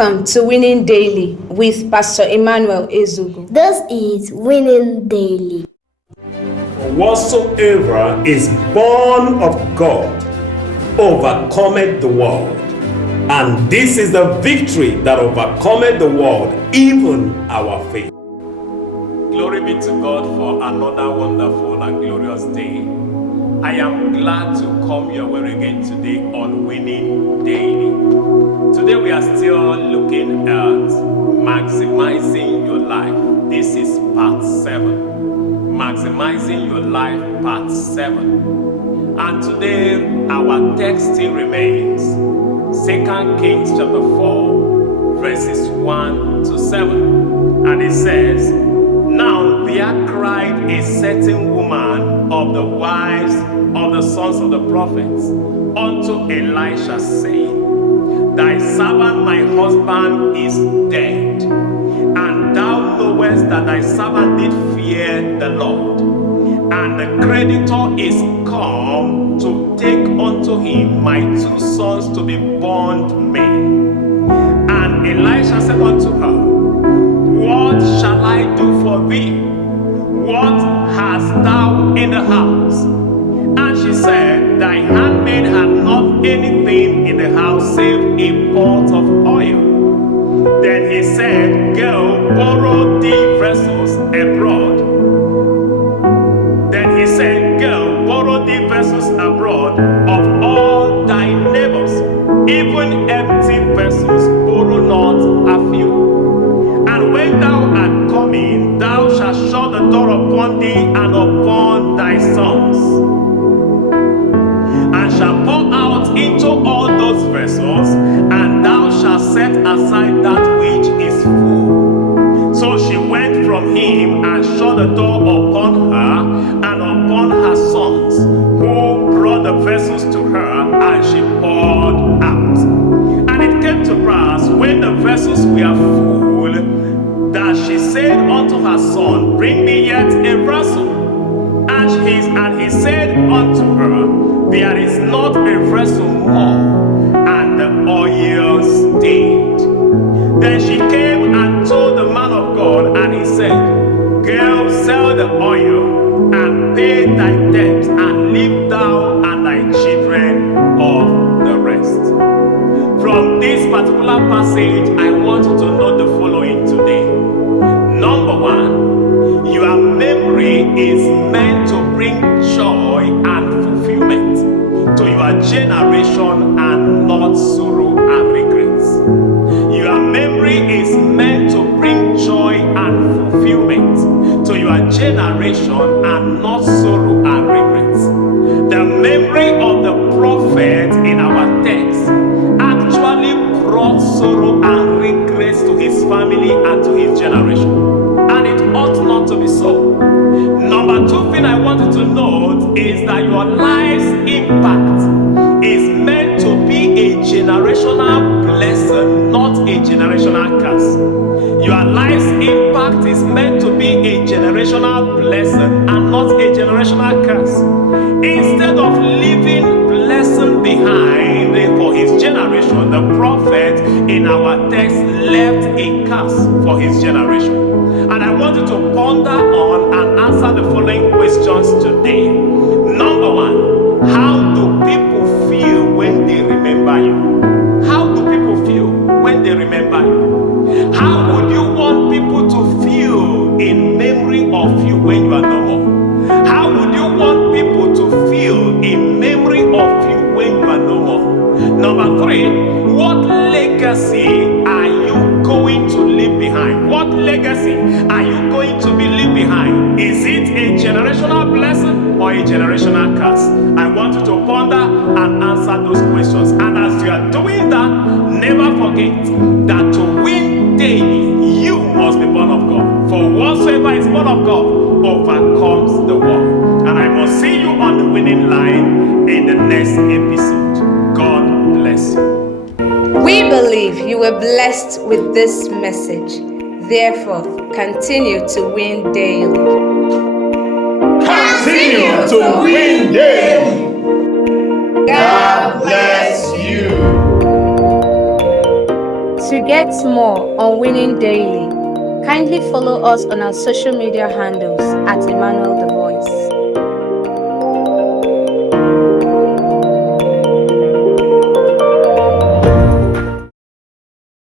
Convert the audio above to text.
Welcome to Winning Daily with Pastor Emmanuel Ezugu. This is Winning Daily. Whatsoever is born of God overcometh the world. And this is the victory that overcometh the world, even our faith. Glory be to God for another wonderful and glorious day. I am glad to come your way again today on Winning Daily. Today we are still looking at maximizing your life. This is part 7. Maximizing your life, part 7. And today our text still remains 2 Kings chapter 4, verses 1 to 7. And it says, Now there cried a certain woman of the wives of the sons of the prophets unto Elisha, saying, Thy servant my husband is dead, and thou knowest that thy servant did fear the Lord, and the creditor is come to take unto him my 2 sons to be bondmen. And Elisha said unto her, What shall I do for thee? What hast thou in the house? And she said, Thy handmaid had not anything in the house save a pot of oil. Then he said, Go, borrow thee vessels abroad. Then he said, Go, borrow thee vessels abroad of all thy neighbors, even empty vessels, borrow not a few. And when thou art coming, thou shalt shut the door upon thee and upon thy sons, and shalt pour out into all those vessels, and thou shalt set aside that which is full. So she went from him and shut the door upon her and upon her sons, who brought the vessels to her, and she poured out. And it came to pass, when the vessels were full, that she said unto her son, Bring me yet a vessel. And he said unto her, There is not a vessel more. And the oil stayed. Then she came and told the man of God, and he said, Go, sell the oil, and pay thy debt, and live thou and thy children of the rest. From this particular passage, I want you to know the following today. Number 1, your memory is meant to bring joy and fulfillment to your generation and not sorrow and regrets. Your memory is meant to bring joy and fulfillment to your generation and not sorrow and regrets. The memory of the prophet in our text actually brought sorrow and regrets to his family and to his generation. And it ought not to be so. Number 2 thing I want you to note is that your life's impact is meant to be a generational blessing, not a generational curse. Your life's impact is meant to be a generational blessing and not a generational curse. Instead of leaving blessing behind for his generation, the prophet in our text left a curse for his generation. And I want you to ponder on and answer the following questions today. Number 1, how do people feel when they remember you? How do people feel when they remember you? How would you want people to feel in memory of you when you are no more? How would you want people to feel in memory of you when you are no more? Number 3, what legacy are you going to leave behind? What legacy are you going to be leave behind? Is it a generational blessing or a generational curse? I want you to ponder and answer those questions. And as you are doing that, never forget that to win daily, you must be born of God. For whatsoever is born of God overcomes the world. And I must see you on the winning line in the next episode. God bless you. We believe you were blessed with this message. Therefore, continue to win daily. Continue to win daily. God bless you. To get more on Winning Daily, kindly follow us on our social media handles at Emmanuel Devotion.